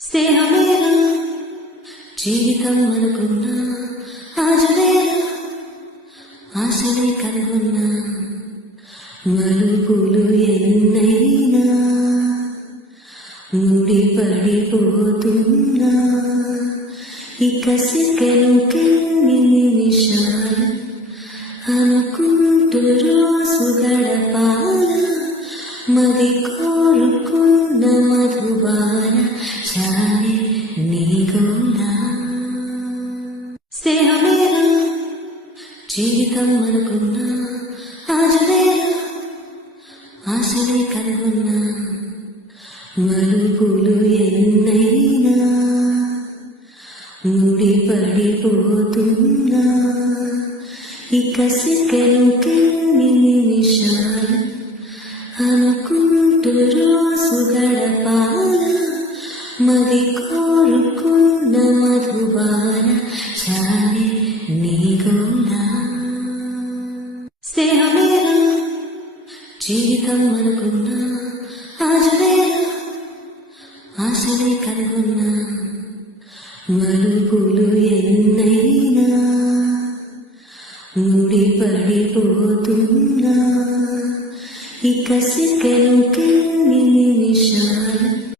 స్నేహమేరా జీవితం అనుకున్నా, ఆజవేరా ఆశలే కనుగొన్నా, మలుపులు ఎన్నైనా ముడిపడిపోతున్నా, ఇక సెకనుకెన్ని నిమిషాలు అనుకుంటూ రోజు గడపాల, మది కోరుకున్న మధుబాల చాలే నీగోలా. స్నేహమేరా జీవితం అనుకున్నా, ఆజవేరా ఆశలే కనుగొన్నా, మలుపులు ఎన్నైనా ముడిపడిపోతున్నా, ఇక సెకనుకెన్ని నిమిషాలు అనుకుంటూ రోజు గడపాల, మది కోరుకున్న మధుబాల చాలే నీగోలా. స్నేహమేరా జీవితం అనుకున్నా, ఆజవేరా ఆశలే కనుగొన్నా, మలుపులు ఎన్నైనా ముడిపడిపోతున్నా, ఇక సెకనుకెన్ని నిమిషాలు